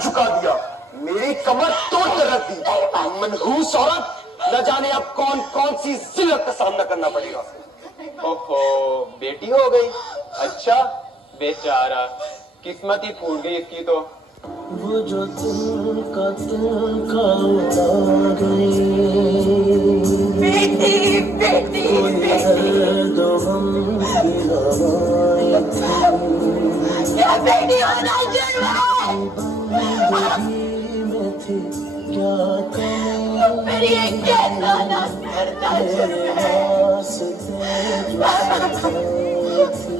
جھکا دیا, میری کمر توڑ کر رکھ دی. منحوس عورت, نہ جانے اب کون کون سی ذلت کا سامنا کرنا پڑے گا. اوہو, بیٹی ہو گئی. اچھا, بیچارہ, قسمت ہی پھوٹ گئی اس کی تو. وہ جو تم کا اڑا گئی, بیٹی بیٹی دو ہم کی ہوائیں تھی, کیا بیٹی ہونا چاہیے بندگی میں تھی کیا کمی, پھر یہ کیسا نہ کرتا تیرے واسطے جو سجائی تھی.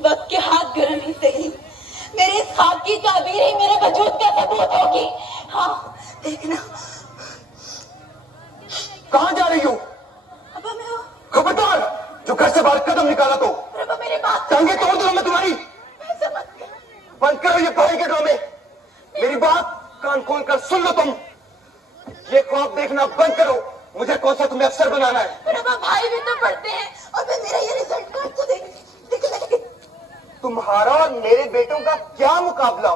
وقت کے ہاتھ گرم ہی صحیح, میرے اس خواب کی تعبیر ہی میرے وجود کا ثبوت ہوگی. ہاں دیکھنا. کہاں جا رہی ہو؟ ابا میں ہوں. خبردار, جو گھر سے باہر قدم نکالا تو ابا میری بات ٹانگیں توڑ دوں میں تمہاری. ایسا مت کر. بند کرو یہ پڑھائی کے ڈرامے. میری بات کان کھول کر سن لو تم. یہ خواب دیکھنا بند کرو. مجھے کون سا تمہیں افسر بنانا ہے؟ پر ابا بھائی بھی تو پڑھتے ہیں, اور پھر میرا یہ رزلٹ کارڈ تو دیکھ. تمہارا اور میرے بیٹوں کا کیا مقابلہ؟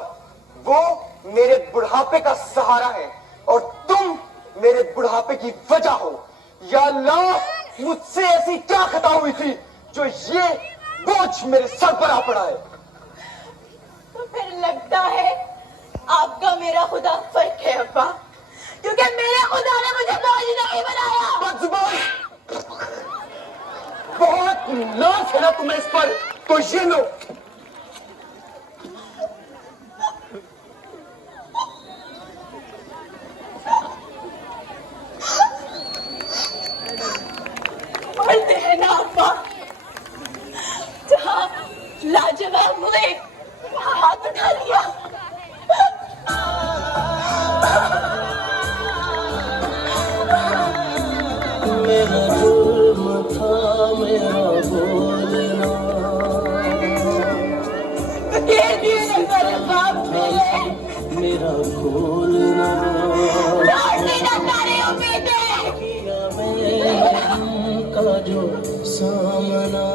وہ میرے بڑھاپے کا سہارا ہے اور تم میرے بڑھاپے کی وجہ ہو. یا اللہ, مجھ سے ایسی کیا خطا ہوئی تھی جو یہ بوجھ میرے سر پر آ پڑا ہے؟ تو پھر لگتا ہے آپ کا میرا خدا فرق ہے ابا, کیونکہ میرے خدا نے مجھے بوجھ نہیں بنایا. بد زبان, بہت ناز ہے نا تمہیں اس پر, تو یہ لو. پڑھتے ہیں نا ابا, جہاں لاجواب ہوئے وہاں ہاتھ اٹھا لیا. میرا جرم تھا میرا بولنا, کہہ دیے نظر باپ میرے, میرا کھولنا, لوٹ لینا ساری امیدیں. کیا میں نے کا جو سامنا,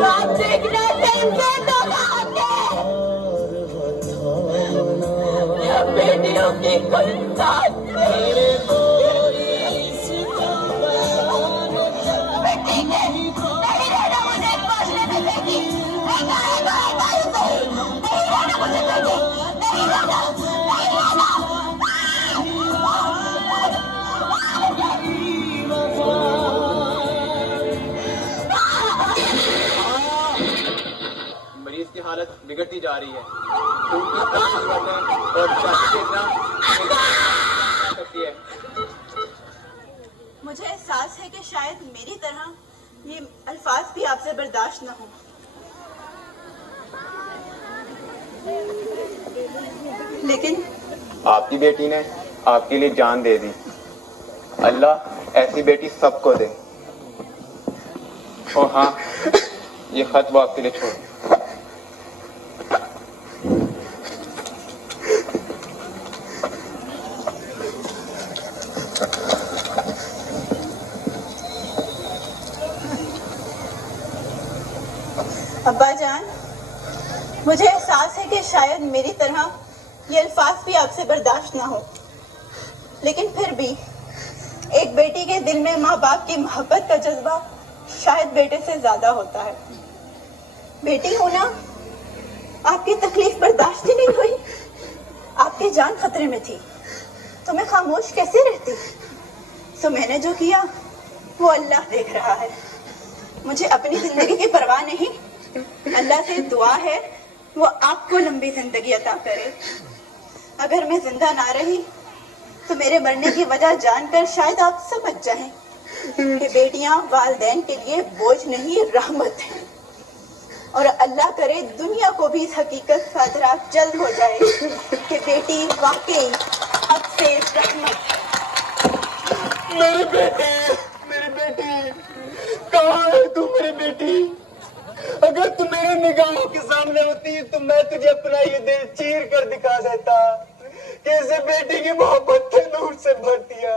باپ دیکھنا سنتے تو آگے اور بتانا, بیٹیوں کی کوئی ساتھ میرے کوئی ستا بیان بیٹی نے نہیں رہنا مجھے پہنچنے میں بیٹی. نہیں رہنا مجھے بیٹی, نہیں رہنا, نہیں رہنا. مریض کی حالت بگڑتی جا رہی ہے. تم کی تشخیص کرنا اور جانچ دیکھنا سکتی ہے. مجھے احساس ہے کہ شاید میری طرح یہ الفاظ بھی آپ سے برداشت نہ ہوں, لیکن آپ کی بیٹی نے آپ کے لیے جان دے دی. اللہ ایسی بیٹی سب کو دے. اور ہاں, یہ خط وہ آپ کے لیے چھوڑ. ابا جان, مجھے احساس ہے کہ شاید میری طرح یہ الفاظ بھی آپ سے برداشت نہ ہو, لیکن پھر بھی ایک بیٹی کے دل میں ماں باپ کی محبت کا جذبہ شاید بیٹے سے زیادہ ہوتا ہے. بیٹی ہونا آپ کی تکلیف برداشت ہی نہیں ہوئی, آپ کی جان خطرے میں تھی تو میں خاموش کیسے رہتی؟ تو میں نے جو کیا وہ اللہ دیکھ رہا ہے. مجھے اپنی زندگی کی پرواہ نہیں, اللہ سے دعا ہے وہ آپ کو لمبی زندگی عطا کرے. اگر میں زندہ نہ رہی تو میرے مرنے کی وجہ جان کر شاید آپ سمجھ جائیں کہ بیٹیاں والدین کے لیے بوجھ نہیں رحمت ہیں, اور اللہ کرے دنیا کو بھی اس حقیقت کا ادراک جلد ہو جائے کہ بیٹی واقعی اب سے رحمت ہے. میری بیٹی, میری بیٹی, کہاں ہے تو میری بیٹی؟ اگر تم میری نگاہوں کے سامنے ہوتی تو میں تجھے اپنا یہ دل چیر کر دکھا دیتا کہ اسے بیٹی کی محبت کے نور سے بھر دیا.